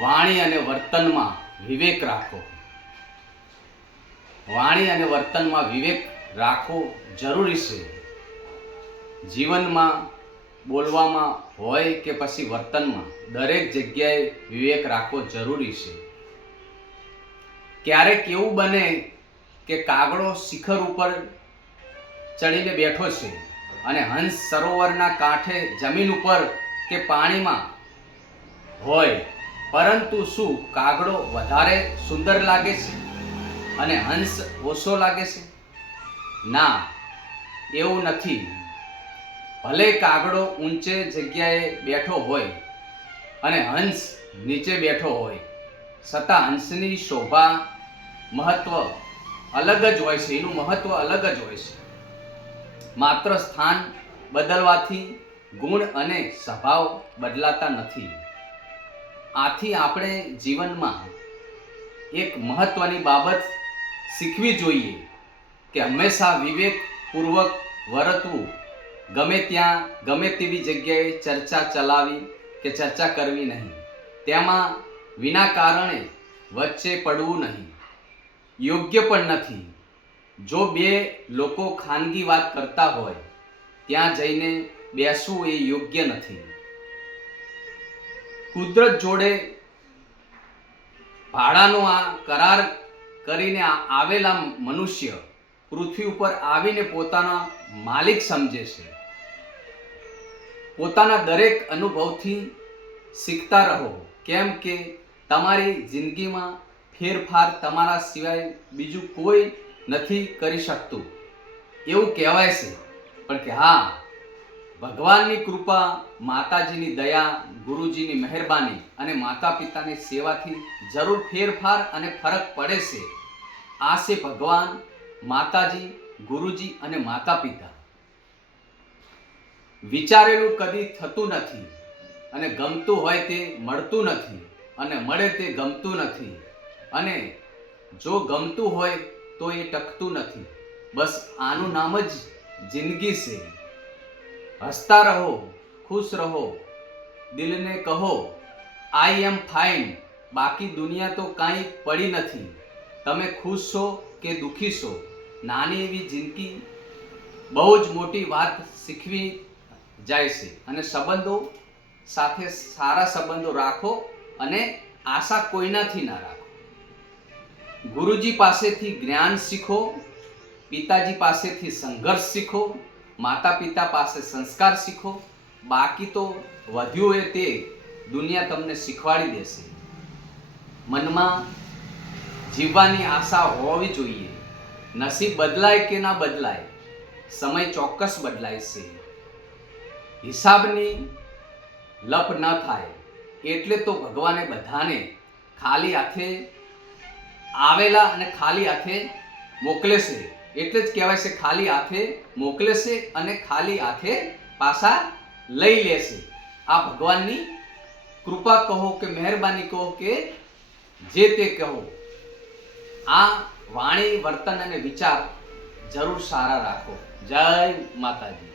વાણી અને વર્તનમાં વિવેક રાખો. વાણી અને વર્તનમાં વિવેક રાખવો જરૂરી છે. જીવનમાં બોલવામાં હોય કે પછી વર્તનમાં દરેક જગ્યાએ વિવેક રાખવો જરૂરી છે. ક્યારેક એવું બને કે કાગડો શિખર ઉપર ચડીને બેઠો છે અને હંસ સરોવરના કાંઠે જમીન ઉપર કે પાણીમાં હોય, પરંતુ શું કાગડો વધારે સુંદર લાગે છે અને હંસ ઓછો લાગે છે? ના, એવું નથી. ભલે કાગડો ઊંચે જગ્યાએ બેઠો હોય અને હંસ નીચે બેઠો હોય, છતાં હંસની શોભા મહત્વ અલગ જ હોય છે. એનું મહત્વ અલગ જ હોય છે. માત્ર સ્થાન બદલવાથી ગુણ અને સ્વભાવ બદલાતા નથી. આથી આપણે જીવનમાં એક મહત્વની બાબત શીખવી જોઈએ કે હંમેશા વિવેકપૂર્વક વર્તવું. ગમે ત્યાં ગમે તેવી જગ્યાએ ચર્ચા ચલાવી કે ચર્ચા કરવી નહીં. તેમાં વિના કારણે વચ્ચે પડવું નહીં. યોગ્ય પણ નથી. જો બે લોકો ખાનગી વાત કરતા હોય ત્યાં જઈને બેસવું એ યોગ્ય નથી. કુદરત જોડે ભાડાનો આ કરાર કરીને આવેલા મનુષ્ય પૃથ્વી ઉપર આવીને પોતાના માલિક સમજે છે. પોતાના દરેક અનુભવથી શીખતા રહો, કેમ કે તમારી જિંદગીમાં ફેરફાર તમારા સિવાય બીજું કોઈ નથી કરી શકતું એવું કહેવાય છે. પણ કે હા, ભગવાનની કૃપા, માતાજીની દયા, ગુરુજીની મહેરબાની અને માતા પિતાની સેવાથી જરૂર ફેરફાર અને ફરક પડે છે. આ છે ભગવાન, માતાજી, ગુરુજી અને માતા પિતા. વિચારેલું કદી થતું નથી અને ગમતું હોય તે મળતું નથી અને મળે તે ગમતું નથી અને જો ગમતું હોય તો એ ટકતું નથી. બસ આનું નામ જ જિંદગી છે. હસતા રહો, ખુશ રહો, દિલને કહો આઈ એમ ફાઇન. બાકી દુનિયા તો કાંઈ પડી નથી. તમે ખુશ છો કે દુઃખી છો, નાની એવી જિંદગી બહુ જ મોટી વાત શીખવી જાય છે. અને સંબંધો સાથે સારા સંબંધો રાખો અને આશા કોઈનાથી ના રાખો. ગુરુજી પાસેથી જ્ઞાન શીખો, પિતાજી પાસેથી સંઘર્ષ શીખો, માતા પિતા પાસે સંસ્કાર શીખો. બાકી તો વધ્યું એ તે દુનિયા તમને શીખવાડી દેશે. મનમાં જીવવાની આશા હોવી જોઈએ. નસીબ બદલાય કે ના બદલાય, સમય ચોક્કસ બદલાય છે. હિસાબની લપ ન થાય એટલે તો ભગવાને બધાને ખાલી હાથે આવેલા અને ખાલી હાથે મોકલે છે. એટલે જ કહેવાય છે ખાલી હાથે મોકલે છે અને ખાલી હાથે પાછા લઈ લે છે. આ ભગવાનની કૃપા કહો કે મહેરબાની કહો કે જે તે કહો, આ વાણી, વર્તન અને વિચાર જરૂર સારા રાખો. જય માતાજી.